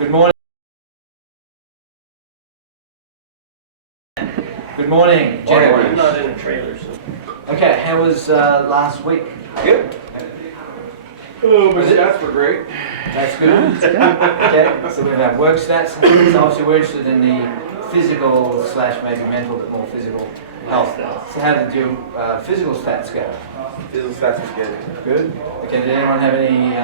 Good morning. Good morning, gentlemen. I'm not in a trailer, so. Okay, how was last week? Good. Oh, my stats were great. That's good. Okay, so we have work stats. So obviously we're interested in the physical / maybe mental, but more physical health. So how did your physical stats go? Physical stats was good. Good. Okay, did anyone have any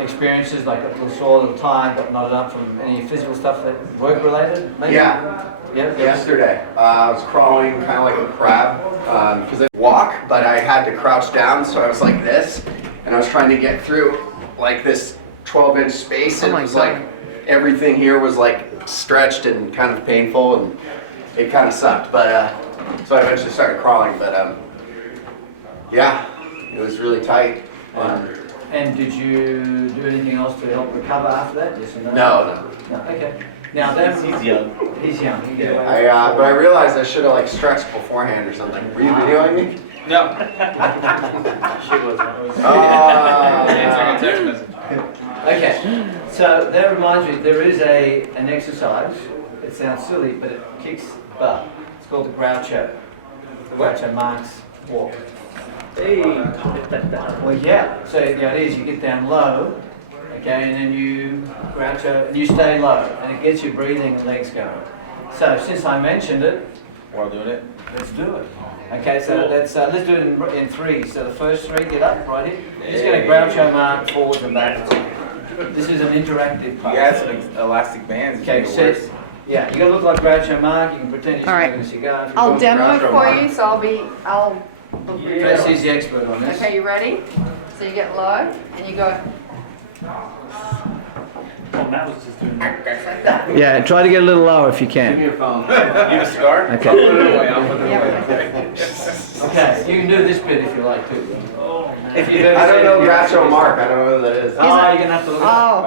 experiences like a little sore, a little tired, got knotted up from any physical stuff that work related? Maybe? Yeah. Yeah. Yesterday, I was crawling kind of like a crab because I walk, but I had to crouch down, so I was like this, and I was trying to get through like this 12-inch space, and it was like everything here was like stretched and kind of painful, and it kind of sucked. But so I eventually started crawling, but yeah, it was really tight. And did you do anything else to help recover after that? Yes or no? No. Okay. Now then, He's young. He's young. He can get away with But I realized I should have like stretched beforehand or something. Were you videoing me? No. She was. Answering a text message. Okay, so that reminds me, there is an exercise. It sounds silly, but it kicks butt. It's called the Groucho. The Groucho Marx walk. Hey, get that down. Well, yeah. So the idea is you get down low, okay, and then you Groucho, and you stay low, and it gets your breathing and legs going. So since I mentioned it, While doing it? let's do it. Okay, so let's do it in three. So the first three, get up right here. Just going to Groucho Marx forwards and backwards. This is an interactive part. You got some elastic bands. Okay, set. Yeah, you gotta look like Groucho Marx. You can pretend you're smoking a cigar. If you're I'll doing demo it Groucho for Marx. you, so I'll. Tracy's the expert on this. Okay, you ready? So you get low, and you go Oh, Matt was just doing that. like that. Yeah, try to get a little lower if you Give can. me your phone. You have a cigar? Okay. I'll put it away. I'll put it Yeah. away. Okay, you can do this bit if you like to. Oh, man. If you've ever I don't know seen Groucho Marx. I don't know who that is. Oh, you're gonna have to look it up.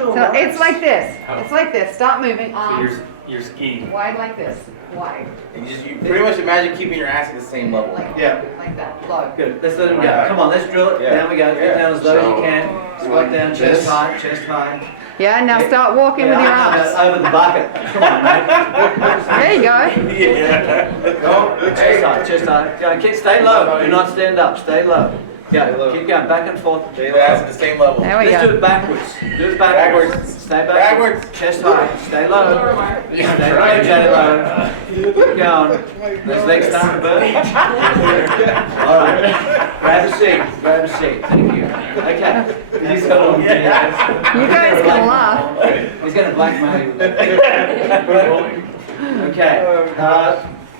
Oh, so it's like this. It's like this. Stop moving. Arms You're skiing. wide like this. Wide. And you pretty much imagine keeping your ass at the same level. Like Yeah. Like that. Low. Good. Let's let him go. Come on, let's drill it. Yeah. Down we go. Get down as low as you can. Squat down, chest this. high, chest high. Yeah. Now start walking with your arms. Over the bucket. Come on, mate. There you go. Yeah. Go. Chest high. Go. Stay low. Do not stand up. Stay low. Go. Keep going. Back and forth. Your ass at the same level. There we Let's do go. it backwards. Do it backwards. Backwards. Stay Backwards. Chest high. Stay low. Stay low. Stay low. Keep going. Those legs start to burn. All right. Grab a seat. Grab a seat. Thank you. Okay. He's got all the You guys can laugh. He's going to blackmail you. Okay.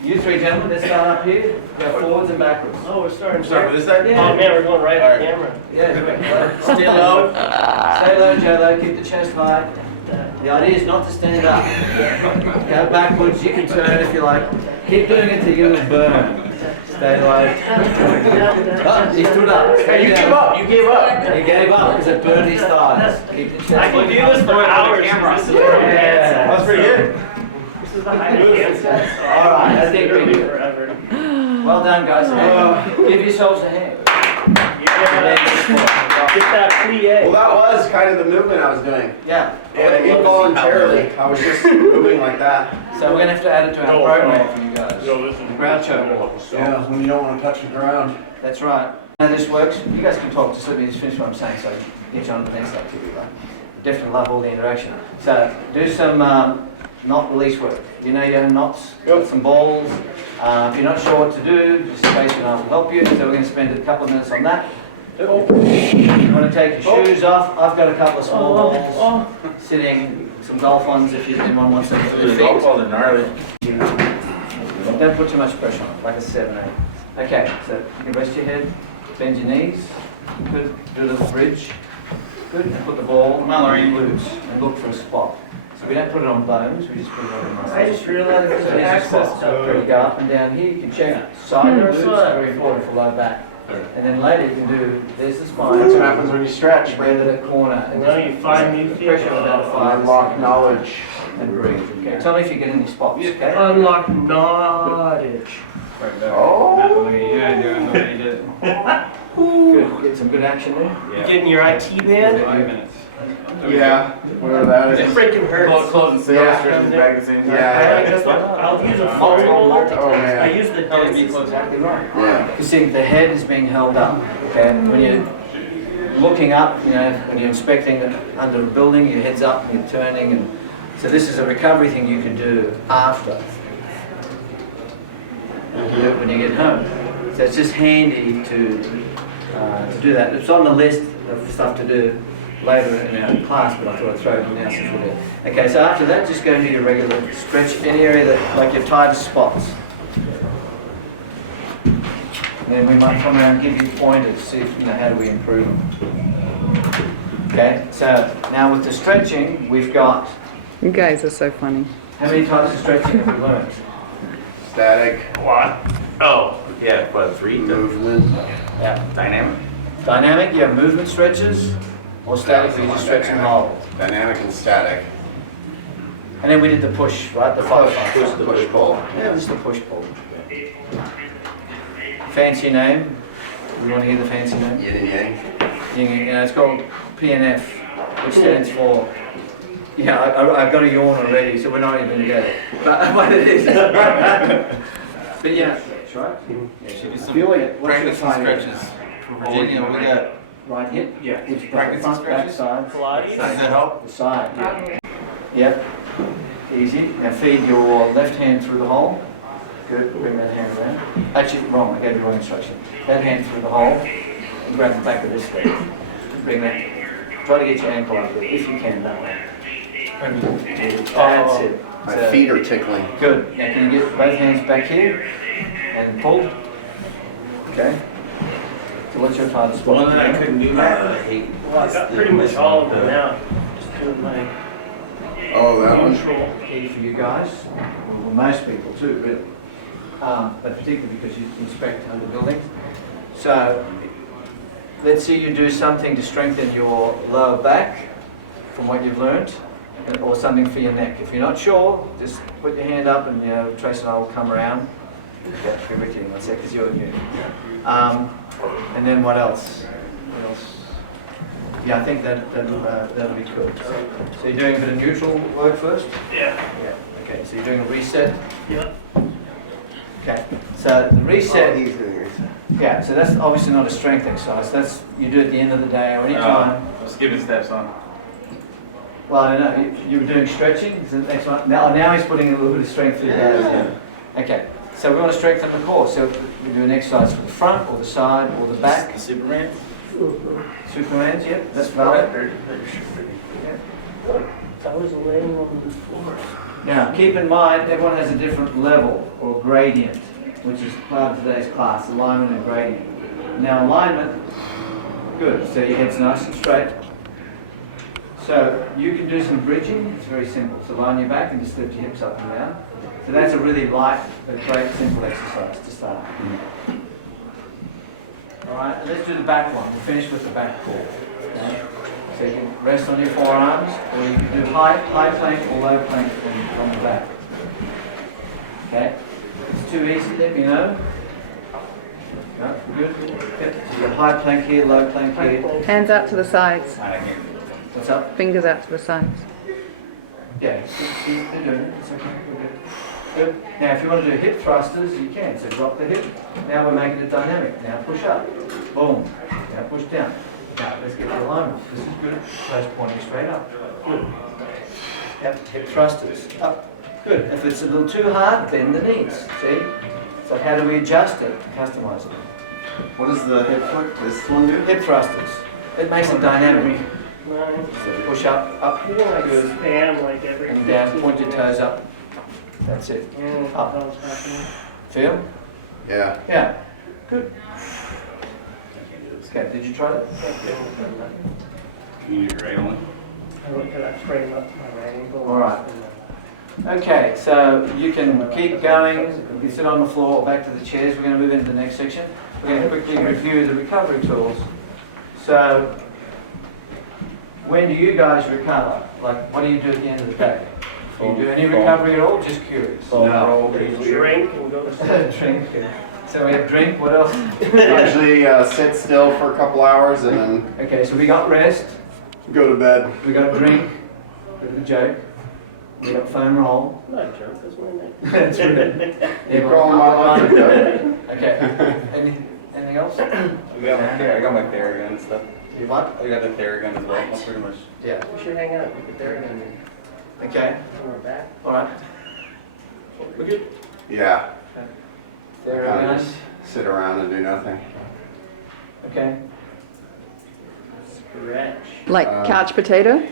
You three gentlemen, let's start up here. Go forwards and backwards. Oh, we're starting. Start with this side? Yeah. Oh, man, we're going right at the camera. Yeah, great. Stay low. Stay low, Jello. Keep the chest high. The idea is not to stand up. Go backwards. You can turn if you like. Keep doing it till you get a little burn. Stay low. Oh, he stood up. Hey, you gave up. You gave up. He gave up because it burned his thighs. Keep the chest I can do this for hours. Yeah. That's pretty good. This is the highest. All right, I think we do. Forever. Well done, guys. Give yourselves a hand. Get that plie. Well, that was kind of the movement I was doing. Yeah. Involuntarily, I was just moving like that. So we're going to have to add it to our program for you guys. listen. Groucho walk. Yeah, when you don't want to touch the ground. That's right. Now this works. You guys can talk. Just let me just finish what I'm saying so I can get you on to the next activity, right? Definitely love all the interaction. So do some knot release work. You know your knots, got some balls. If you're not sure what to do, just Tracy and I will help you. So we're going to spend a couple of minutes on that. You want to take your shoes off. I've got a couple of small balls sitting, some golf ones if anyone wants them for their The golf feet. balls are gnarly. Don't put too much pressure on it, like a 7-8. Okay, so you can rest your head, bend your knees. Good. Do a little bridge. Good. And put the ball on your glutes and look for a spot. So we don't put it on bones, we just put it on muscles. I just realized there's So an there's a spot. access So to you go up and down here, you can check side of glutes, very important for low back. And then later you can do, there's the spine. That's what happens when you stretch. Bend at a corner and Now you find new pressure on about a Unlock 5 knowledge. and breathe. Okay. Tell me if you get any spots, okay? Unlock knowledge. Oh. Good. Get some good action there. You getting your IT band? Yeah, whatever that It is. freaking hurts. Closing sales, Yeah. stretching magazines. Yeah. I'll use a foam roller. Oh, man. I use the disc. Exactly right. Yeah. You see, the head is being held up. Okay, when you're looking up, you know, when you're inspecting under a building, your head's up, and you're turning, and so this is a recovery thing you can do after. You do it when you get home. So it's just handy to do that. It's on the list of stuff to do later in our class, but I thought I'd throw it in now since we're there. Okay, so after that, just go into your regular stretch, any area that, like your tightest spots. And then we might come around and give you pointers, see if, you know, how do we improve them. Okay, so now with the stretching, we've got, You guys are so funny. how many types of stretching have we learned? Static, What? Oh, yeah, what, 3? movement. Yeah. Dynamic? Dynamic, you have movement stretches, or static, where you just stretch and hold. Dynamic and static. And then we did the push, right? The push. Push pull. Yeah, just the push pull. Fancy name? We want to hear the fancy name? Yin and yang. Yeah, it's called PNF, which stands for. Yeah, I've got a yawn already, so we're not even together. But what it is. But yeah, that's right. Yeah, should do some Feel it. What's practice your and timing? stretches. For Virginia, we got, Right hip? yeah, Which is practice the and front, back stretches. side. Pilates. Does that help? The side, yeah. Yep. Easy. Now feed your left hand through the hole. Good. Bring that hand around. Actually, wrong. I gave you the wrong instruction. That hand through the hole. And grab the back of this leg. Bring that. Try to get your ankle up there, if you can, that way. That's it. My So- feet are tickling. Good. Now can you get both hands back here and pull? Okay. So what's your tightest spot? One that I couldn't do, I hate. Well, I've got pretty much all of them now. Just doing my Oh, that one. neutral. Key for you guys, well most people too really, but particularly because you inspect under buildings. So let's say you do something to strengthen your lower back from what you've learned, or something for your neck. If you're not sure, just put your hand up and, you know, Trace and I will come around. Yeah, we're with you in one sec, because you're here. And then what else? What else? Yeah, I think that'll be good. So you're doing a bit of neutral work first? Yeah. Yeah. Okay, so you're doing a reset? Yeah. Okay, so the reset, He's doing reset. yeah, so that's obviously not a strength exercise. That's, you do it at the end of the day or any time. Just give it steps on. Well, I don't know, you were doing stretching, is the next one? Now he's putting a little bit of strength through the guys, yeah. Okay, so we want to strengthen the core. So we do an exercise for the front or the side or the back. The Superman? Superman's, yep, that's valid. I was laying on the floor. Now, keep in mind, everyone has a different level or gradient, which is part of today's class, alignment and gradient. Now, alignment, good, so your head's nice and straight. So you can do some bridging, it's very simple. So lie on your back and just lift your hips up and down. So that's a really light, but great, simple exercise to start. All right, and let's do the back one. We'll finish with the back core. Okay? So you can rest on your forearms, or you can do high plank or low plank from the back. Okay? If it's too easy, let me know. No, good. Yep. So you've got high plank here, low plank here. Hands out to the sides. I can't. What's up? Fingers out to the sides. Yeah, they're doing it. It's okay. We're good. Good. Now, if you want to do hip thrusters, you can. So drop the hip. Now we're making it dynamic. Now push up. Boom. Now push down. Now let's get the alignment. This is good. Toes pointing straight up. Good. Yep. Hip thrusters. Up. Good. If it's a little too hard, bend the knees. See? So how do we adjust it? Customize it. What does the hip flick, this one do? Hip thrusters. It makes it dynamic. Nice. So push up. Up. You know, like Good. spam like every And down. 15 Point your minutes. toes up. That's it. Oh, Up. that was happening. Feel? Yeah. Yeah. Good. Okay, did you try that? You need your right only. I looked at that frame up my right ankle. All right. Okay, so you can keep going. You can sit on the floor or back to the chairs. We're going to move into the next section. We're going to quickly review the recovery tools. So, when do you guys recover? Like, what do you do at the end of the day? Do you do any recovery at all? Just curious. No. Drink and go to sleep. Drink. So we have drink. What else? Usually sit still for a couple hours and then Okay, so we got rest. Go to bed. We got drink, bit of a joke. We got foam roll. Not a joke, that's my name. That's really. You're calling my line. Okay. Anything else? I got my Theragun and stuff. You what? I got the Theragun as well. I'm pretty much. Yeah. We should hang out with the Theragun Okay. on our back. All right. We're good. Yeah. There Kinda we just sit around and do nothing. Okay. Scratch. Like couch potato?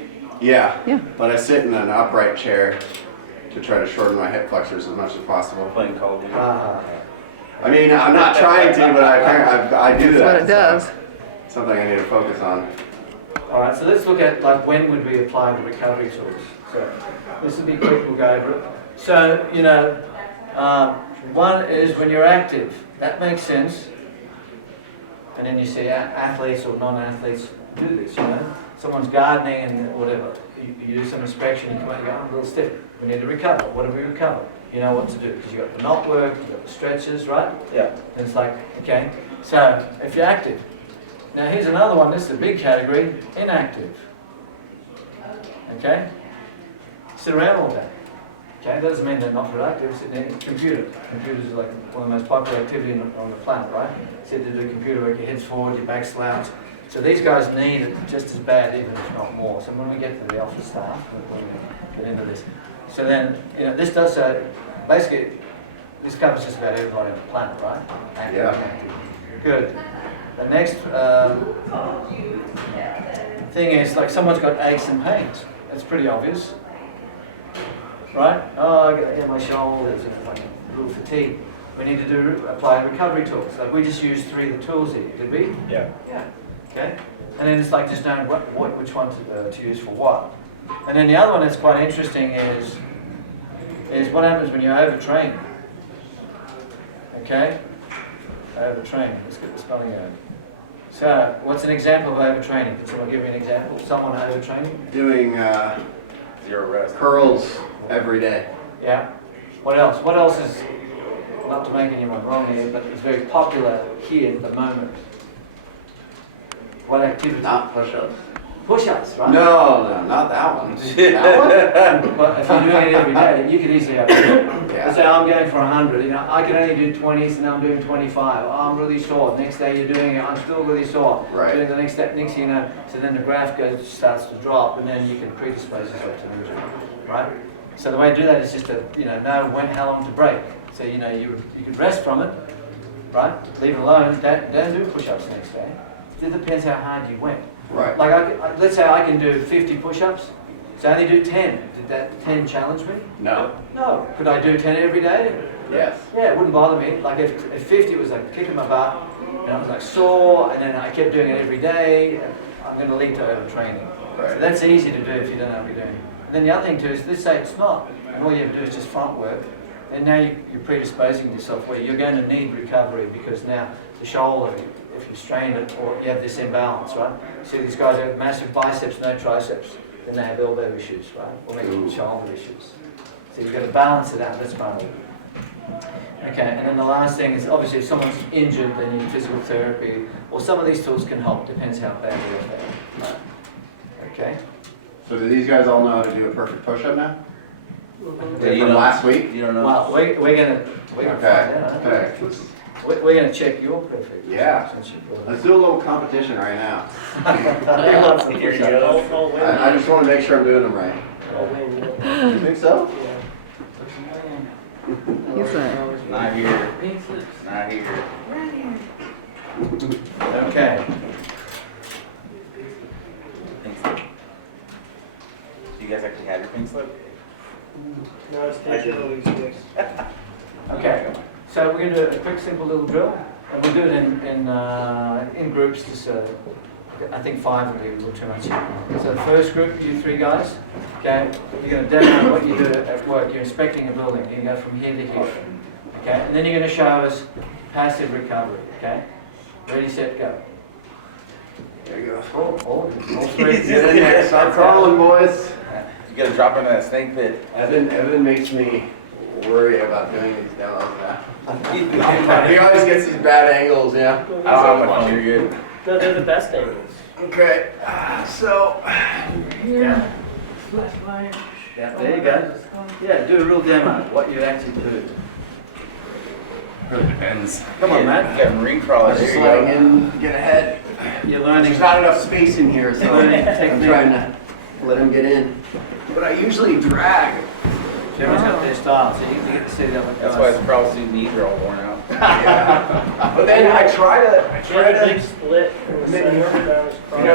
Yeah. Yeah. But I sit in an upright chair to try to shorten my hip flexors as much as possible. Playing Call of Duty. I mean, I'm not trying to, but I do that. That's what it does. So something I need to focus on. All right, so let's look at like when would we apply the recovery tools. So this will be quick, we'll go over it. So, you know, one is when you're active. That makes sense. And then you see athletes or non-athletes do this, you know. Someone's gardening and whatever. You do some inspection, you come out, you go, I'm a little stiff. We need to recover. What do we recover? You know what to do, because you've got the knot work, you've got the stretches, right? Yeah. And it's like, okay. So if you're active. Now here's another one, this is a big category, inactive. Okay? Sit around all day. Okay, that doesn't mean they're not productive. Sit there, computer. Computers are like one of the most popular activity on the planet, right? Sit there, do computer work, your head's forward, your back's slouched. So these guys need it just as bad, even if not more. So when we get to the office staff, we're going to get into this. So then, you know, this does basically, this covers just about everybody on the planet, right? Active, Yeah. active. Good. The next thing is like someone's got aches and pains. That's pretty obvious. Right? Oh, I get my shoulders and like a little fatigue. We need to apply recovery tools. Like we just used 3 of the tools here, did we? Yeah. Yeah. Okay. And then it's like just knowing which one to use for what. And then the other one that's quite interesting is what happens when you overtrain. Okay? Overtrain. Let's get the spelling out. So, what's an example of overtraining? Can someone give me an example? Someone overtraining? Doing 0 rest. curls every day. Yeah. What else? What else is, not to make anyone wrong here, but it's very popular here at the moment? What activity? Not push-ups. Push-ups, right? No, not that one. That one? But if you're doing it every day, you could easily have Let's Yeah. say I'm going for 100, you know, I can only do 20s and I'm doing 25. Oh, I'm really sore. Next day you're doing it, I'm still really sore. Right. Doing the next step, next thing you know, so then the graph starts to drop and then you can predispose yourself to injury, right? So the way to do that is just to, you know how long to break. So, you know, you could rest from it, right? Leave it alone, don't do push-ups the next day. It depends how hard you went. Right. Like, let's say I can do 50 push-ups, so I only do 10. Did that 10 challenge me? No. No. Could I do 10 every day? Yes. Yeah, it wouldn't bother me. Like if 50 was like kicking my butt, and I was like sore, and then I kept doing it every day, I'm going to lead to overtraining. Right. So that's easy to do if you don't know what you're doing. And then the other thing too is, let's say it's not, and all you have to do is just front work, and now you're predisposing yourself where you're going to need recovery because now the shoulder, if you strain it or you have this imbalance, right? See these guys have massive biceps, no triceps, then they have elbow issues, right? Or maybe shoulder issues. So you've got to balance it out, that's part of it. Okay, and then the last thing is obviously if someone's injured, then you need physical therapy, or some of these tools can help, depends how bad they are. Right? Okay. So do these guys all know how to do a perfect push-up now? Yeah, From last week? You don't know. Well, we're gonna find Okay. out. Okay. We're gonna check your perfect. Yeah. Since you've Let's do a little competition right now. He wants to Here push you up. go. I'll win. I just want to make sure I'm doing them right. I'll win. You think so? He's like, Not here. Not here. Okay. Pink slip. Do you guys actually have your pink slip? No, it's digital these days. Okay. So we're gonna do a quick, simple little drill, and we'll do it in groups. Just I think 5 will be a little too much. So the first group, you 3 guys. Okay. You're gonna demo what you do at work. You're inspecting a building. You can go from here to here. Okay. And then you're gonna show us passive recovery. Okay. Ready, set, go. There you go. All 3. Get in there. Start crawling, boys. You gotta drop into that snake pit. Evan makes me worry about doing these demos now. He always gets these bad angles, yeah. I don't have my phone. You're good. No, they're the best angles. Okay, so Yeah. Yeah, there you go. Yeah, do a real demo, what you actually do. Really depends. Come on, Matt. You got marine crawlers. just There you letting go. him get ahead. You're learning. There's not enough space in here, so Learning I'm technique. trying to let him get in. But I usually drag. Everyone's got their style, so you get to see the other guys. That's why his crawl suit knees are all worn out. Yeah. But then I try to, Big split from the center down his cross. you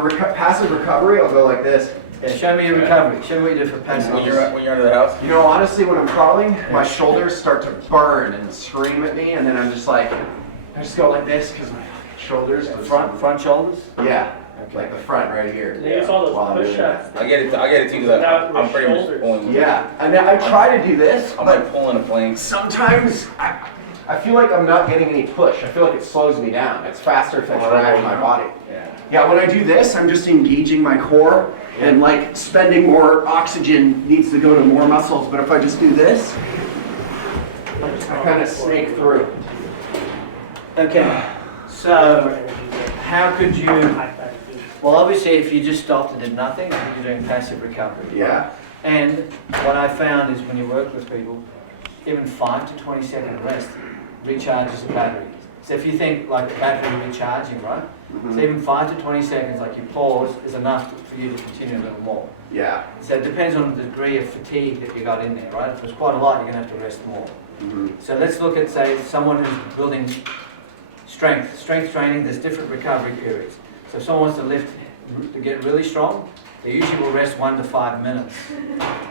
know, passive recovery, I'll go like this. Yeah, show me your recovery. Show me what you do for passive. When you're under the house. You know, honestly, when I'm crawling, my shoulders start to burn and scream at me, and then I'm just like, I just go like this because my shoulders. Front shoulders? Yeah, like the front right here. And use all While I'm those doing push-ups. I get it too because I'm pretty much Shoulders. pulling. Yeah, and then I try to do this, I'm but like pulling a plank. sometimes I feel like I'm not getting any push. I feel like it slows me down. It's faster if I drag my body. Yeah. Yeah, when I do this, I'm just engaging my core and like spending more oxygen needs to go to more muscles. But if I just do this, I kind of snake through. Okay, so how could you, well obviously if you just stopped and did nothing, you're doing passive recovery. Yeah. And what I found is when you work with people, even 5 to 20 second rest recharges the battery. So if you think like a battery recharging, right? So even 5 to 20 seconds, like you pause, is enough for you to continue a little more. Yeah. So it depends on the degree of fatigue that you got in there, right? If it's quite a lot, you're going to have to rest more. So let's look at, say, someone who's building strength training. There's different recovery periods. So if someone wants to lift to get really strong, they usually will rest 1 to 5 minutes,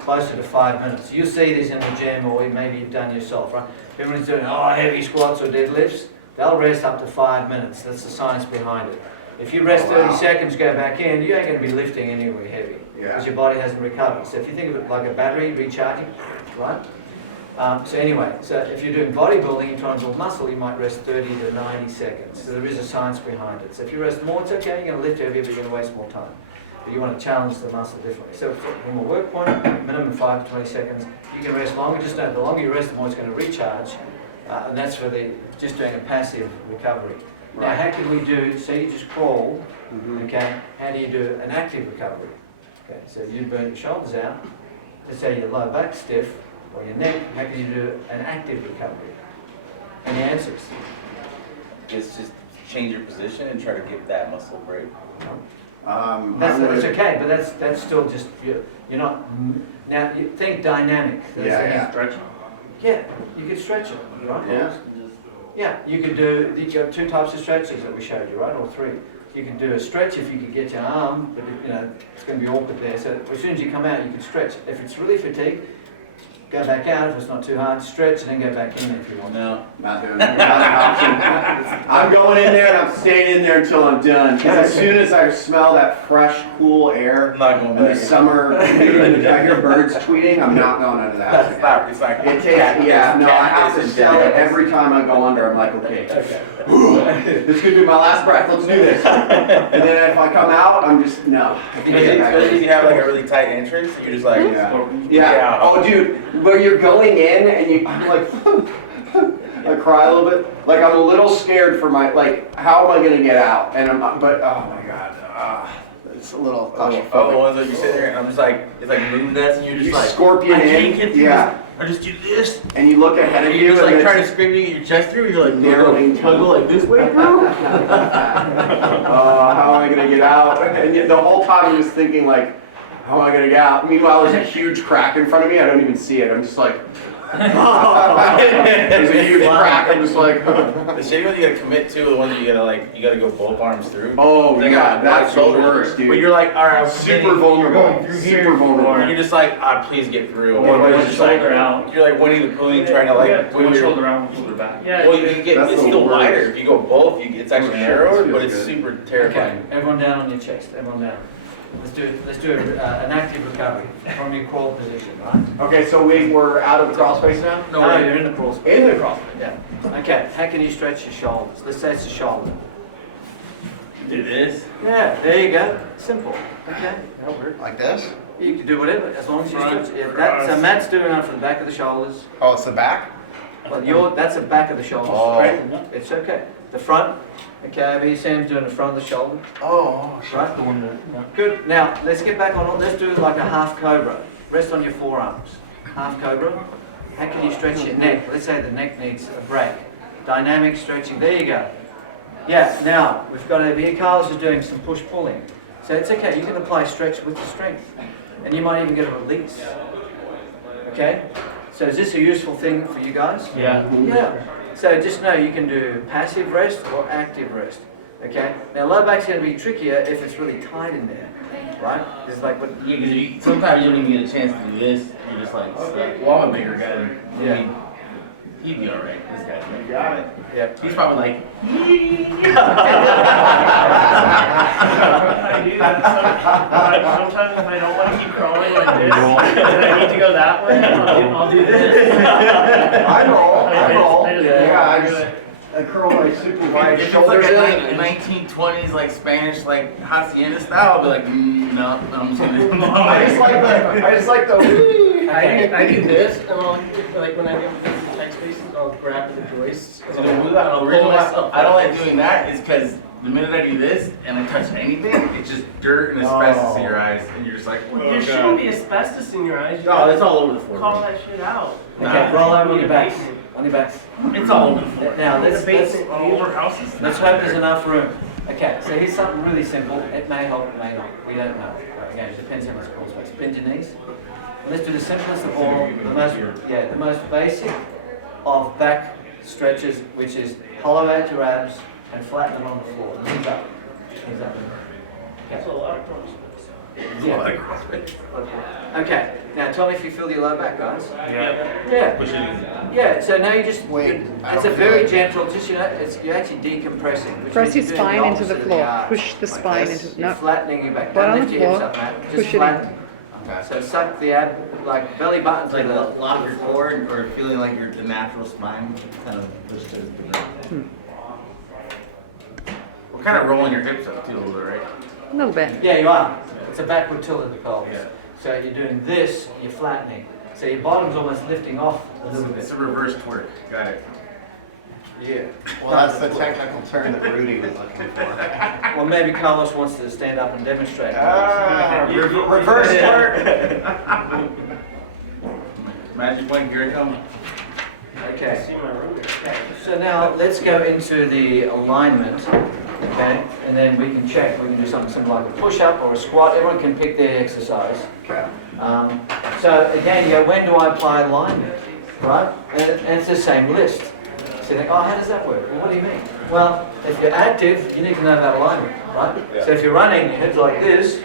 closer to 5 minutes. You'll see these in the gym, or maybe you've done yourself, right? If everyone's doing heavy squats or deadlifts, they'll rest up to 5 minutes. That's the science behind it. If you rest 30 seconds, go back in, you ain't going to be lifting anywhere heavy because your body hasn't recovered. So if you think of it like a battery recharging, right? So anyway, so if you're doing bodybuilding, you're trying to build muscle, you might rest 30 to 90 seconds. So there is a science behind it. So if you rest more, it's okay, you're going to lift heavier, but you're going to waste more time. But you want to challenge the muscle differently. So from a work point, minimum 5 to 20 seconds. You can rest longer, just know the longer you rest, the more it's going to recharge. And that's for just doing a passive recovery. Now, how can we do, say you just crawl, okay, how do you do an active recovery? Okay, so you burn your shoulders out, let's say your lower back stiff, or your neck, how can you do an active recovery? Any answers? Just change your position and try to get that muscle break. That's okay, but that's still just, you're not, now you think dynamic. Stretching. Yeah, you could stretch it, right? Yeah. Yeah, you could do, you got 2 types of stretches that we showed you, right, or 3. You can do a stretch if you could get your arm, but you know, it's going to be awkward there. So as soon as you come out, you can stretch. If it's really fatigued, go back out. If it's not too hard, stretch and then go back in if you want. No. Not doing that. Not an option. I'm going in there and I'm staying in there until I'm done. Because as soon as I smell that fresh, cool air I'm not going in the back. summer, I hear birds tweeting, I'm not going under the house again. It's like It takes, I have to sell it every time I go under. I'm like, okay, this could be my last breath. Let's do this. And then if I come out, I'm just, no. I can't get back Especially if in. you have like a really tight entrance, you're just like, Yeah. Oh, dude, where you're going in and I'm like, I cry a little bit. Like I'm a little scared for my, like, how am I gonna get out? And but oh my God, it's a little oh, the claustrophobic. ones that you sit there and I'm just like, it's like moon nuts and you're just You like, scorpion I can't in, get through yeah. this. I just do this. And you look ahead of And you you're just and like trying it's- to scrape to get your chest through. You're like, Narrowing tuggle like this way through. how am I gonna get out? And yet the whole time I'm just thinking like, how am I gonna get out? Meanwhile, there's a huge crack in front of me. I don't even see it. I'm just like, there's a huge crack. I'm just like, The shitty ones you gotta commit to, the ones that you gotta go both arms through. oh They God, got that's the wide shoulders, worst, But dude. you're like, all right, I'm Super committing, vulnerable. You're going through Super here. vulnerable. And you're just like, please get through. Or You're one just like, shoulder out. You're like Winnie the Pooh trying to like, One shoulder out, one shoulder back. Yeah. well, you can get, That's it's the still worst. wider. If you go both, it's actually Yeah, narrower, that but feels it's good. super Okay, terrifying. everyone down on your chest, everyone down. Let's do an active recovery from your crawl position, right? Okay, so we're out of the crawl space now? No, you're in the crawl space. In the crawl space. Yeah. Okay, how can you stretch your shoulders? Let's say it's a shoulder. Do this. Yeah, there you go. Simple. Okay, that'll work. Like this? You can do whatever, as long as you Front, stretch. Yeah, cross. so Matt's doing it from the back of the shoulders. Oh, it's the back? Well, that's the back of the shoulders. Oh. Right? It's okay. The front. Okay, over here Sam's doing the front of the shoulder. Oh, Right? The one that, Good. Now, let's get back on. Let's do like a half cobra. Rest on your forearms. Half cobra. How can you stretch your neck? Let's say the neck needs a break. Dynamic stretching. There you go. Yeah, now, we've got over here, Carlos is doing some push-pulling. So it's okay, you can apply stretch with the strength. And you might even get a release. Okay? So is this a useful thing for you guys? Yeah. Yeah. So just know you can do passive rest or active rest. Okay? Now low back's going to be trickier if it's really tight in there. Right? It's like what... Yeah, because sometimes you don't even get a chance to do this. You're just like, well, I'm a bigger guy. Yeah. He'd be alright. This guy's big. Got it. Yep. He's probably like, I do that. Sometimes if I don't want to keep crawling like this, and I need to go that way, I'll do this. I roll. I just Yeah, I do just, it. I curl my super wide if it's like shoulders a in. 1920s like Spanish like hacienda style, I'll be like, no, I'm just gonna. I just like the. I do this, and I'll, like when I get into tight spaces, I'll grab the joists. So the reason why I don't like doing that is because the minute I do this and I touch anything, it's just dirt and asbestos in your eyes, and you're just like, oh, There shouldn't be asbestos in your eyes. You no, it's all over the floor. call that shit out. Okay, roll over on your backs. On your backs. It's all over the floor. Now, In the let's basement, all over houses. hope there's enough room. Okay, so here's something really simple. It may help, it may not. We don't know. Again, it depends how much core space. Bend your knees. And let's do the simplest of all, the most basic of back stretches, which is hollow out your abs and flatten them on the floor. Knees up. Knees up. That's a lot of cross. Yeah. Okay, now tell me if you feel your low back, guys. Yeah. Yeah. Push it in. Yeah, so now you just, Wait, I it's a don't very feel it. gentle, just, you're actually decompressing. which Press your means you're doing spine into the opposite of floor. arch. Push the Like spine this? into, You're no, flattening your back. Butt Don't on lift the your hips floor. up, man. Push Just it in. flatten. Okay. So suck the ab, like belly button It's to like the... lock your core or feeling like the natural spine kind of push to the ground. We're kind of rolling your hips up too a little bit, right? a little bit. Yeah, you are. It's a backward tilt of the pelvis. Yeah. So you're doing this, you're flattening. So your bottom's almost lifting off a little bit. It's a reverse twerk. Got it. Yeah. Well, that's the technical term that Rudy was looking for. Well, maybe Carlos wants to stand up and demonstrate. Reverse twerk. Magic point, here it comes. Okay. See my room here. So now let's go into the alignment, okay? And then we can check. We can do something simple like a push-up or a squat. Everyone can pick their exercise. Okay. So again, you go, when do I apply alignment, right? And it's the same list. So you think, oh, how does that work? Well, what do you mean? Well, if you're active, you need to know about alignment, right? Yeah. So if you're running, your head's like this,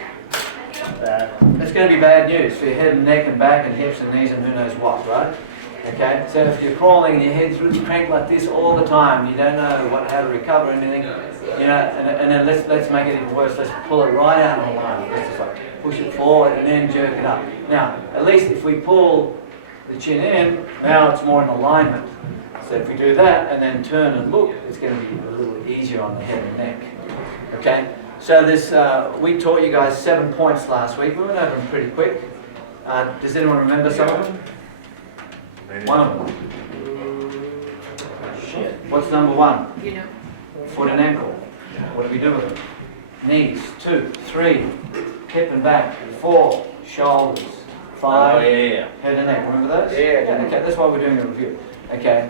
Bad. it's going to be bad news for your head and neck and back and hips and knees and who knows what, right? Okay, so if you're crawling and your head's really cranked like this all the time, you don't know how to recover anything, you know, and then let's make it even worse. Let's pull it right out of alignment. Let's just like push it forward and then jerk it up. Now, at least if we pull the chin in, now it's more in alignment. So if we do that and then turn and look, it's going to be a little easier on the head and neck. Okay, so this we taught you guys 7 points last week. We went over them pretty quick. Does anyone remember some of them? One of them. Shit. What's number one? You know. Foot and ankle. What do we do with them? Knees. 2, 3, hip and back. 4, shoulders. 5, Oh, yeah. head and neck. Remember those? Yeah. Okay, that's why we're doing a review. Okay.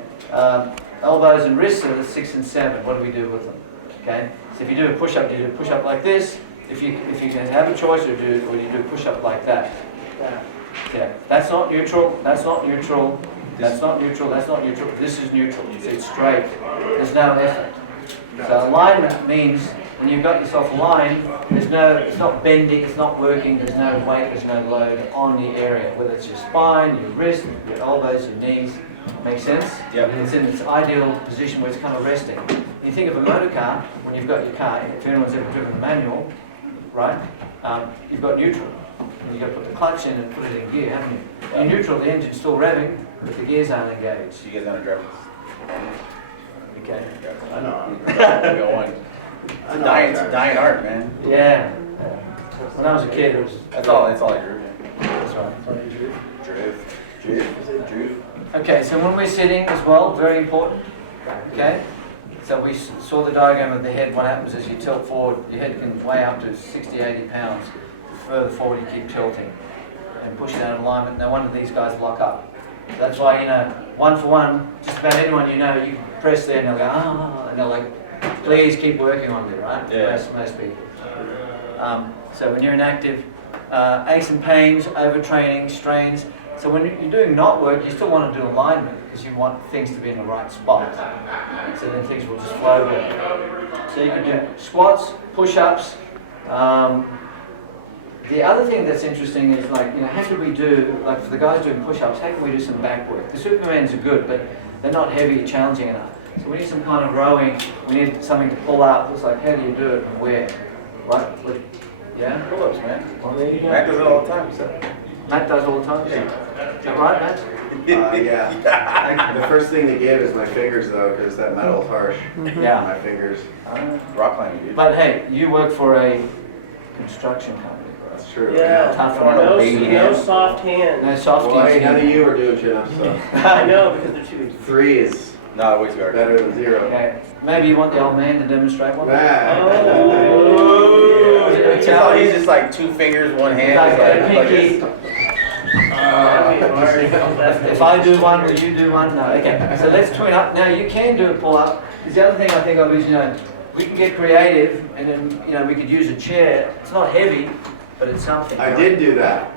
Elbows and wrists are the 6 and 7. What do we do with them? Okay. So if you do a push-up, you do a push-up like this. If you can have a choice, or you do a push-up like that. Yeah. That's not neutral. That's not neutral. That's not neutral. That's not neutral. This is neutral. It's straight. There's no effort. So alignment means when you've got yourself aligned, it's not bending, it's not working, there's no weight, there's no load on the area, whether it's your spine, your wrist, your elbows, your knees. Make sense? Yeah. It's in its ideal position where it's kind of resting. When you think of a motor car, when you've got your car, if anyone's ever driven a manual, right, you've got neutral. And you've got to put the clutch in and put it in gear, haven't you? In neutral, the engine's still revving, but the gears aren't engaged. So you guys want to drive this? Okay. I know. Go on. It's a dying art, man. Yeah. When I was a kid, it was. That's all I drew. That's right. Drew. Okay, so when we're sitting as well, very important. Okay. So we saw the diagram of the head. What happens is you tilt forward, your head can weigh up to 60, 80 pounds. Further forward you keep tilting and pushing out of alignment. No wonder these guys lock up. So that's why, you know, one for one, just about anyone you know, you press there and they'll go, ah, and they're like, please keep working on it, right? Yeah. Most people. So when you're inactive, aches and pains, overtraining, strains. So when you're doing not work, you still want to do alignment because you want things to be in the right spot. So then things will just flow better. So you can do squats, push-ups. The other thing that's interesting is like, you know, how can we do, like for the guys doing push-ups, how can we do some back work? The Supermans are good, but they're not heavy and challenging enough. So we need some kind of rowing, we need something to pull up. It's like, how do you do it and where? Right? Yeah? Pull-ups, man. Well, there you go. Matt does it all the time, so. Matt does all the time? Yeah. Is that right, Matt? Yeah. The first thing to give is my fingers though, because that metal's harsh. Yeah. My fingers. Rock climbing, dude. But hey, you work for a construction company. That's true. Yeah. Tough Don't one. know, baby No hands. soft hands. No soft Well, hey, none of hands. you are doing chin-ups, so. I know, because they're too. 3 is No, way too hard. better than 0. Okay. Maybe you want the old man to demonstrate one? Oh. He's just like 2 fingers, 1 hand. Like a Like pinky. this. If I do one, will you do one? No, okay. So let's twin up. Now you can do a pull up. Because the other thing I think of is, you know, we can get creative and then, you know, we could use a chair. It's not heavy, but it's something. I right? did do that.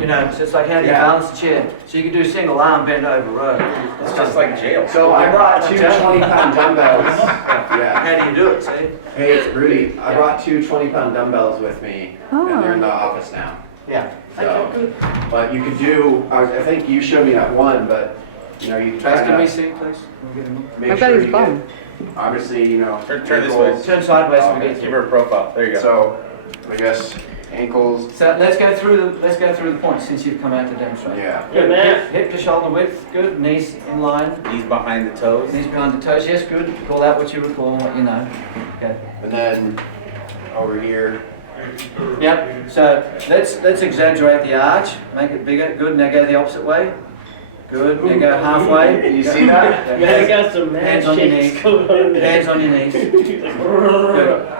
You know, so it's like how do you Yeah. balance the chair? So you can do single arm bend over row. It's just like jail. So I brought 2 20-pound dumbbells. Yeah. How do you do it, see? Hey, Rudy, I brought 2 20-pound dumbbells with me, and they're in the office now. Yeah. So, but you could do, I think you showed me that one, but, you know, you can Trace, try can we to see, please? We'll get him. make I've got sure his you bum. get, obviously, you know. Turn this way. ankles. Turn sideways so we Okay, get give you. her a profile. There you go. So, I guess ankles, So let's go through the points since you've come out to demonstrate. yeah. Good. Matt. Hip to shoulder width, good. Knees in line. Knees behind the toes. Knees behind the toes, yes, good. Call out what you recall and what you know. Okay. And then over here, Yep. So let's exaggerate the arch, make it bigger. Good. Now go the opposite way. Good. Now go halfway. you see that? Man, I got some mad Hands on your shakes knees. going on there. Hands on your knees. Good.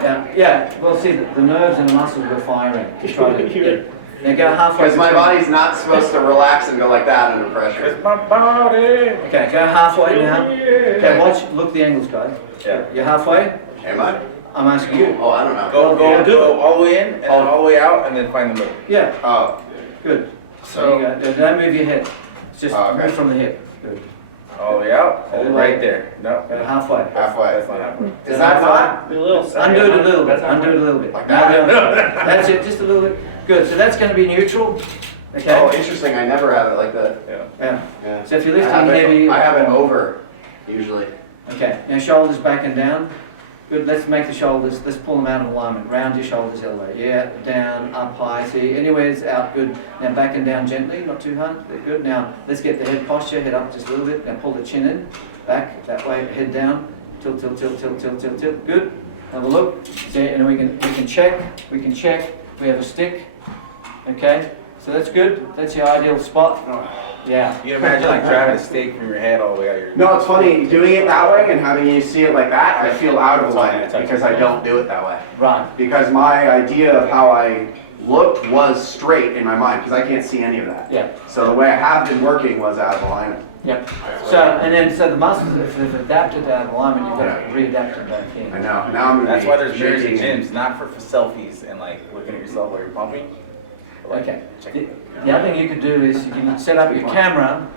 Yeah. Yeah. Well, see, the nerves and the muscles were firing. Just try to. Yeah. Now go halfway. Because my between- body's not supposed to relax and go like that under pressure. It's my body. Okay, go halfway now. Okay, watch, look the angles, guys. Yeah. You're halfway? Am I? I'm asking you. Oh, I don't know. Go all the way in, and then all the way out, and then find the middle. Yeah, Oh, good. There you go. Don't move your head. It's just Oh, okay. move from the hip. Good. All the way out, and then All the way. right there. No, Go halfway. halfway. that's not happening. Is that not? A little Undo it a little bit. Undo it a little bit. Like Now that? go. That's it, just a little bit. Good. So that's going to be neutral. Oh, Okay? interesting. I never have it like that. Yeah. Yeah. Yeah. So if you're I lifting have it- heavy. I have it over, usually. Okay. Now shoulders back and down. Good. Let's make the shoulders. Let's pull them out of alignment. Round your shoulders the other way. Yeah. Down, up, high. See, anywhere's out. Good. Now back and down gently, not too hard. Good. Now let's get the head posture. Head up just a little bit. Now pull the chin in. Back that way. Head down. Tilt, tilt, tilt, tilt, tilt, tilt, tilt. Good. Have a look. See, and we can check. We can check. We have a stick. Okay. So that's good. That's your ideal spot. Yeah. You can imagine like driving a steak from your head all the way out your. No, it's funny, doing it that way and having you see it like that, I feel out of alignment because I don't do it that way. Right. Because my idea of how I looked was straight in my mind, because I can't see any of that. Yeah. So the way I have been working was out of alignment. Yep. So the muscles, if they've adapted to out of alignment, you've got to readapt them back in. I know, now I'm gonna That's be why there's mirrors in shaking. gyms, not for selfies and like looking at yourself while you're pumping. But, like, Okay. check The, it. the other thing you could do is you can set up your camera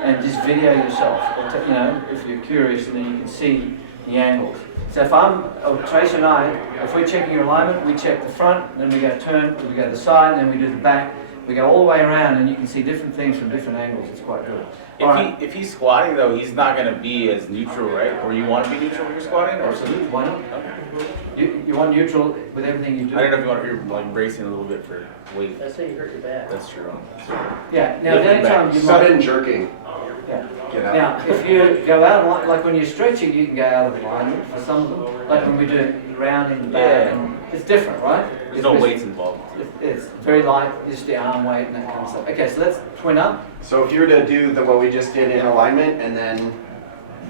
and just video yourself. Or you know, if you're curious, and then you can see the angles. So if Trace and I, if we're checking your alignment, we check the front, then we go turn, we go to the side, then we do the back. We go all the way around, and you can see different things from different angles. It's quite good. All right. If he's squatting though, he's not gonna be as neutral, right? Or you want to be neutral when you're squatting? Or Absolutely. Why not? Okay. You want neutral with everything you do. I don't know if you want to hear like bracing a little bit for weight. That's how you hurt your back. That's true. That's true. Yeah. Now, the only time you might. Sudden jerking. Yeah. Get out. Now, if you go out, of line- like when you're stretching, you can go out of alignment for some of them. Like when we do it round in the back, Yeah. and it's different, right? There's no weights involved. It's very light, just the arm weight and that kind of stuff. Okay, so let's twin up. So if you were to do what we just did in alignment and then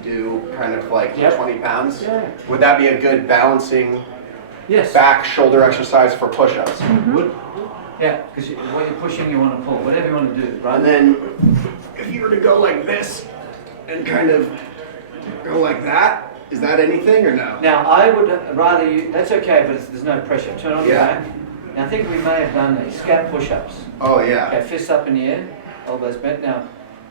do kind of like Yep. 20 pounds. Yeah. Would that be a good balancing Yes. back shoulder exercise for push-ups? Would. Yeah, because what you're pushing, you want to pull, whatever you want to do, right? And then if you were to go like this and kind of go like that, is that anything or no? Now, I would rather you, that's okay, but there's no pressure. Turn on your Yeah. back. Now, I think we may have done these, scap push-ups. Oh yeah. Okay, fists up in the air, elbows bent. Now,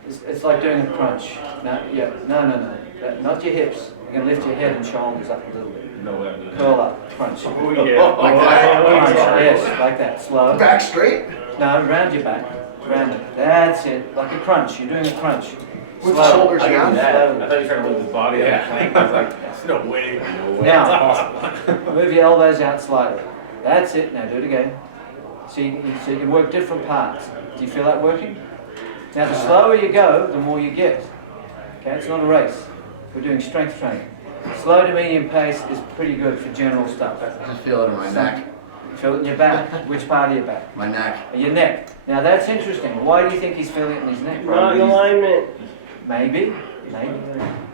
it's like doing a crunch. No, yeah, no. Not your hips. You're going to lift your head and shoulders up a little bit. No way I'm doing that. Curl up, crunch. Oh, yeah. Like that? Crunch, yes, like that, slow. Back straight? No, round your back. Round it. That's it, like a crunch. You're doing a crunch. With Slow. shoulders I can down? do that. I Slowly. thought you were trying to move his body up the plank. I was like, there's no way. No way. Now, move your elbows out slightly. That's it. Now do it again. So you can work different parts. Do you feel that working? Now, the slower you go, the more you get. Okay, it's not a race. We're doing strength training. Slow to medium pace is pretty good for general stuff. I just feel it in my neck. Feel it in your back. Which part of your back? My neck. Your neck. Now that's interesting. Why do you think he's feeling it in his neck? Not in alignment. Maybe.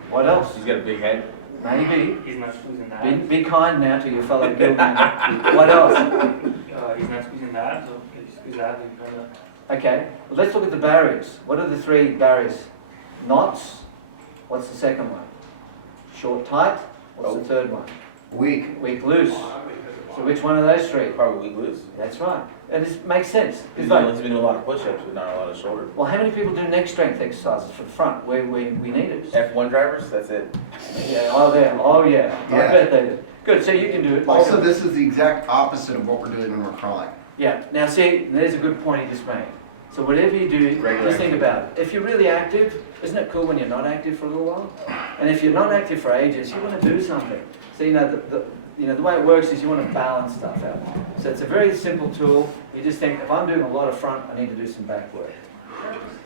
What else? He's got a big head. Maybe. He's not squeezing that. Be kind now to your fellow guildman. What else? He's not squeezing that, so if you squeeze that, then kind of. Okay. Well, let's look at the barriers. What are the three barriers? Knots. What's the second one? Short, tight. What's the third one? Weak. Weak, loose. So which one of those three? Probably loose. That's right. And it makes sense. He's It's like, been doing a lot of push-ups, but not a lot of shoulder. well, how many people do neck strength exercises for the front where we need it? F1 drivers, that's it. Yeah, oh, there. Oh, yeah. I Yeah. bet they do. Good, so you can do it. like Also, a- this is the exact opposite of what we're doing when we're crawling. Yeah, now see, there's a good point you just made. So whatever you do, Regular just think about it. If you're really active, isn't it cool when you're not active for a little while? And if you're not active for ages, you want to do something. So the way it works is you want to balance stuff out. So it's a very simple tool. You just think, if I'm doing a lot of front, I need to do some back work.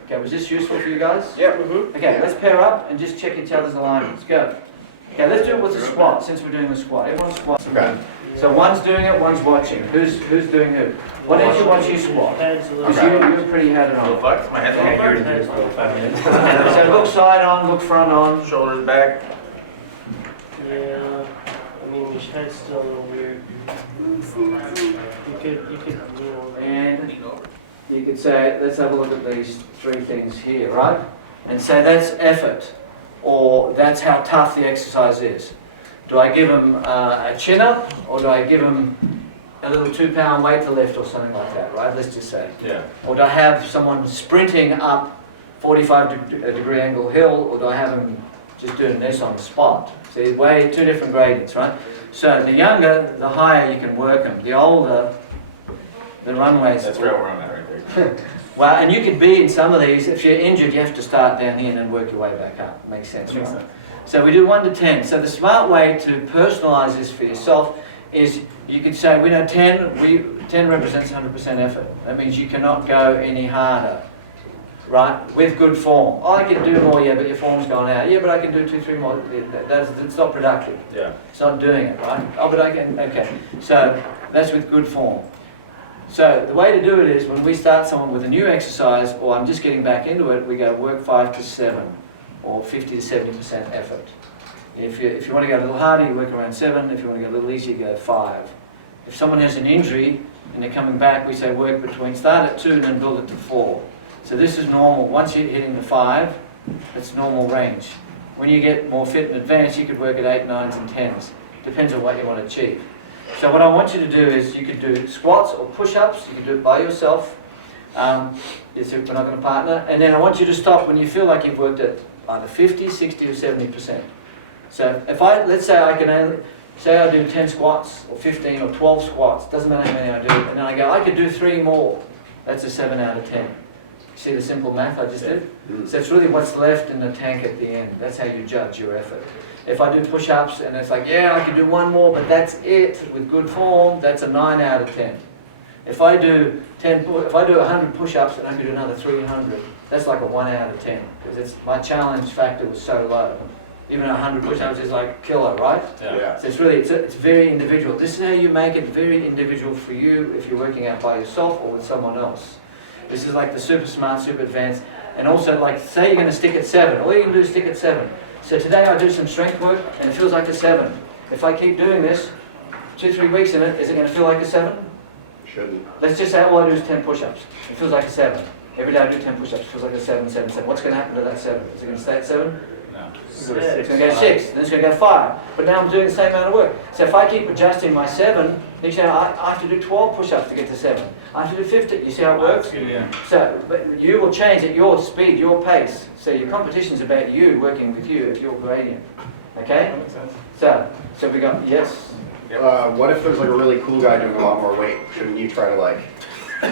Okay, was this useful for you guys? Yeah. Okay, let's pair up and just check each other's alignments. Go. Okay, let's do it with the squat, since we're doing the squat. Everyone squats. Okay. So one's doing it, one's watching. Who's doing who? Why don't you watch you squat? Head's a little. Because you're pretty had it Little on. fucked, my head's Head's all a fucked. little 5 minutes. So look side on, look front on. Shoulders back. Yeah, I mean, your head's still a little weird. You could, And you could say, let's have a look at these three things here, right? And say that's effort, or that's how tough the exercise is. Do I give them a chin up, or do I give them a little 2-pound weight to lift or something like that, right? Let's just say. Yeah. Or do I have someone sprinting up 45-degree angle hill, or do I have them just doing this on the spot? See, two different gradients, right? So the younger, the higher you can work them. The older, the runways. That's right where I'm at right there. Well, and you could be in some of these, if you're injured, you have to start down here and then work your way back up. Makes sense, Makes right? sense. So we do 1 to 10. So the smart way to personalize this for yourself is you could say, 10 represents 100% effort. That means you cannot go any harder, right? With good form. Oh, I can do more, yeah, but your form's gone out. Yeah, but I can do 2, 3 more. It's not productive. Yeah. It's not doing it, right? Oh, but I can, okay. So that's with good form. So the way to do it is when we start someone with a new exercise, or I'm just getting back into it, we go work 5 to 7, or 50 to 70% effort. If you want to go a little harder, you work around 7. If you want to go a little easier, you go 5. If someone has an injury and they're coming back, we say start at 2 and then build it to 4. So this is normal. Once you're hitting the 5, it's normal range. When you get more fit and advanced, you could work at 8, 9s and 10s. Depends on what you want to achieve. So what I want you to do is you could do squats or push-ups. You can do it by yourself. If we're not going to partner. And then I want you to stop when you feel like you've worked at either 50, 60 or 70%. So if let's say I can only, say I do 10 squats or 15 or 12 squats, doesn't matter how many I do, and then I go, I could do 3 more. That's a 7 out of 10. See the simple math I just did? So it's really what's left in the tank at the end. That's how you judge your effort. If I do push-ups and it's like, yeah, I can do 1 more, but that's it with good form, that's a 9 out of 10. If I do 100 push-ups and I can do another 300, that's like a 1 out of 10 because my challenge factor was so low. Even 100 push-ups is like killer, right? Yeah. So it's very individual. This is how you make it very individual for you if you're working out by yourself or with someone else. This is like the super smart, super advanced. And also, like, say you're going to stick at 7. All you can do is stick at 7. So today I do some strength work and it feels like a 7. If I keep doing this, 2-3 weeks in it, is it going to feel like a 7? Shouldn't. Let's just say all I do is 10 push-ups. It feels like a 7. Every day I do 10 push-ups. It feels like a 7, 7, 7. What's going to happen to that 7? Is it going to stay at 7? No. It's going to go 6, then it's going to go 5. But now I'm doing the same amount of work. So if I keep adjusting my 7, you see, I have to do 12 push-ups to get to 7. I have to do 50. You see how it works? Yeah. So, but you will change at your speed, your pace. So your competition's about you working with you at your gradient. Okay? That makes sense. So we got, yes. What if there's like a really cool guy doing a lot more weight? Shouldn't you try to like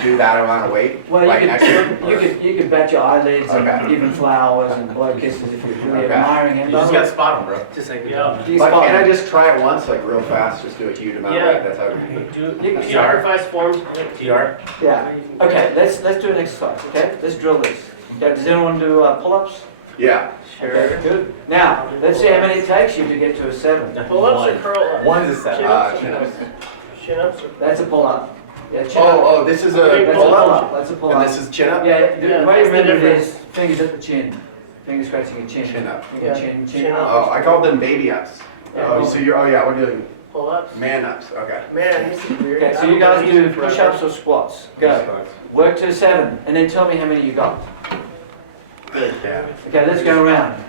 do that amount of weight? Well, like you could bat your eyelids Okay. and give him flowers and blow kisses if you're really Okay. admiring him. You just gotta spot him, bro. Just like, yeah. You But spot can I him. just try it once, like real fast, just do a huge amount of weight? That's how it Do sacrifice forms. TR. Yeah. Okay, let's do an exercise, okay? Let's drill this. Okay, does anyone do pull-ups? Yeah. Okay, good. Now, let's see how many it takes you to get to a 7. Pull-ups or curl-ups? One is a 7. Chin-ups. Chin-ups. That's a pull-up. Yeah, chin up. Oh, this is a That's a pull-up? pull-up. That's a pull-up. And this is chin-up? Yeah, the Yeah, way you that's the remember it difference. is fingers at the chin. Fingers scratching your chin. Chin up. Your Yeah. chin, Chin chin up. up. Oh, I called them baby ups. Oh, so you're, we're doing Pull-ups. man ups, okay. Man, this is weird. Okay, so you guys do push-ups or squats. Go. Work to 7, and then tell me how many you got. Yeah. Okay, let's go around.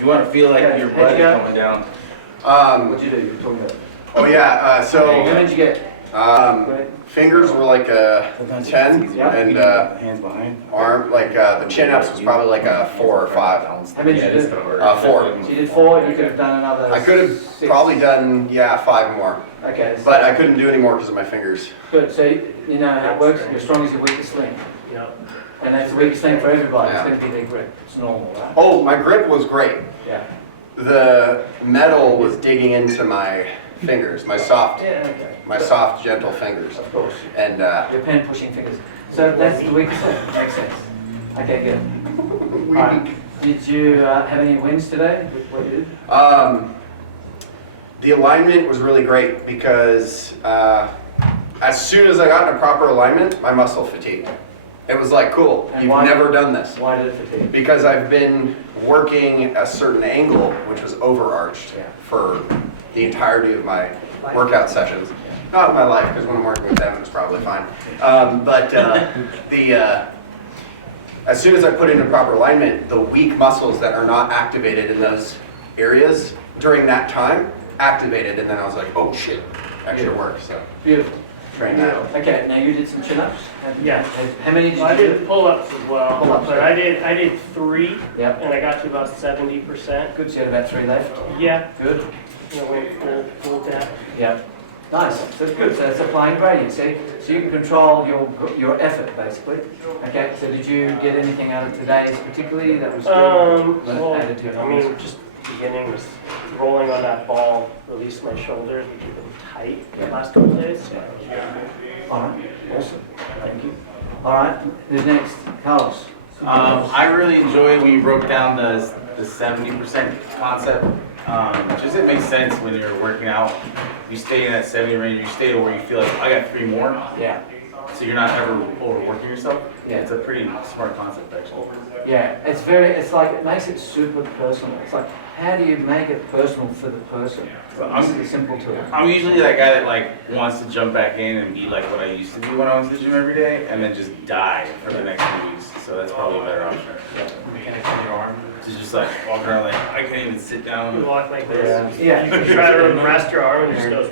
You wanna feel like Okay, your how'd butt you is go? coming down. What'd you do? You were talking about. Oh yeah, How so many did you get? Great. fingers were like a Sometimes 10, it's easier. and Hands behind. arm, like the chin ups was probably like a 4 or 5. How many did you do? 4. So you did 4, you could have done another I could have 6. probably done, 5 more, Okay, so but I couldn't do any more because of my fingers. good. So you know how it works. Your strongest is your weakest link. Yep. And that's the weakest link for everybody. Yeah. It's going to be their grip. It's normal, right? Oh, my grip was great. Yeah. The metal was digging into my fingers, my soft, Yeah, okay. gentle fingers. Of course. And Your pen pushing fingers. So that's the weakest link. Makes sense. Okay, good. Alright. Did you have any wins today with what you did? the alignment was really great because as soon as I got in a proper alignment, my muscle fatigued. It was like, cool, And you've why- never done this. Why did it fatigue? Because I've been working a certain angle, which was overarched Yeah. for the entirety of my workout sessions. Not my life, because when I'm working with them, it's probably fine. As soon as I put in a proper alignment, the weak muscles that are not activated in those areas during that time activated, and then I was like, oh shit, extra work. So Beautiful. train that. Okay, now you did some chin-ups? Yeah. How many did I you do? did pull-ups as well, Pull-ups, but yeah. I did 3, Yep. and I got to about 70%. Good, so you had about 3 left. Yeah, Good. and I went full tap. Yeah. Nice. So it's good. So it's applying gradient, see? So you can control your effort, basically. Okay, so did you get anything out of today's particularly that was good? Well, Added to your I mean, just beginning was rolling on that ball, release my shoulders, and keep them tight the last couple of days. All right, awesome. Thank you. All right, who's next? Carlos. I really enjoy when you broke down the 70% concept. Just it makes sense when you're working out. You stay in that 70 range, you stay where you feel like I got 3 more, Yeah. so you're not ever overworking yourself. Yeah. It's a pretty smart concept actually. Yeah, it's like, it makes it super personal. It's like, how do you make it personal for the person? This is a simple tool. I'm usually that guy that like wants to jump back in and be like what I used to do when I went to the gym every day, and then just die for the next 2 weeks. So that's probably a better option. Mechanics on your arm. To just like walk around like I can't even sit You down. walk like this. Yeah. You can try to rest your arm and it just goes.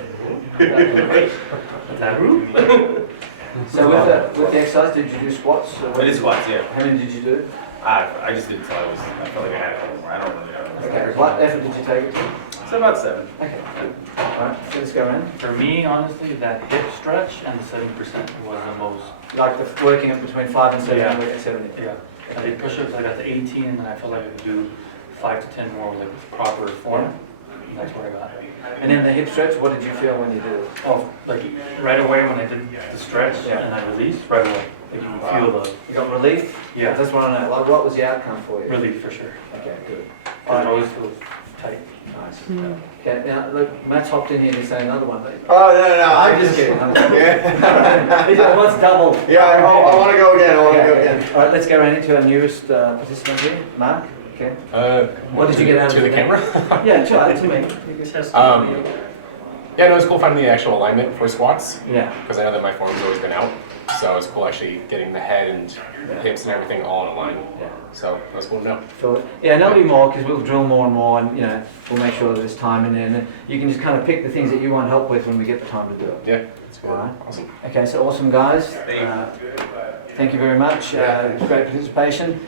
So with the exercise, did you do squats? Or what I did squats, yeah. How many did you do? I just did until I felt like I had a couple more. I don't really know. Okay, what effort did you take it to? So about 7. Okay, good. All right, so let's go around. For me, honestly, that hip stretch and the 70% was the most. Like the working up between 5 and 7, Yeah. working at 70. Yeah. I did push-ups, I got to 18, and then I felt like I could do 5 to 10 more like with proper form. And that's where I got. And then the hip stretch, what did you feel when you did it? Oh, like right away when I did the stretch Yeah. and I released, right away. Like you can feel the You got relief? Yeah. That's what I know. Like, what was the outcome for you? relief for sure. Okay, good. It always feels tight. Nice. Okay, now look, Matt's hopped in here to say another one. Oh, no, I'm just kidding. Yeah, He wants double. I want to go again. I want to go Okay, again. okay. All right, let's go around into our newest participant here, Mark. Okay. What did you get out to of the it? camera? Yeah, try it to me. Yeah, no, it's cool finding the actual alignment for squats Yeah. because I know that my form's always been out, so it's cool actually getting the head and hips and everything all in a line. Yeah. So that's cool to know. So, yeah, and there'll be more because we'll drill more and more, and we'll make sure that there's time in there, and then you can just kind of pick the things that you want help with when we get the time to do it. Yeah, that's good. All right. Awesome. Okay, so awesome, guys. Thank you very much. Great participation.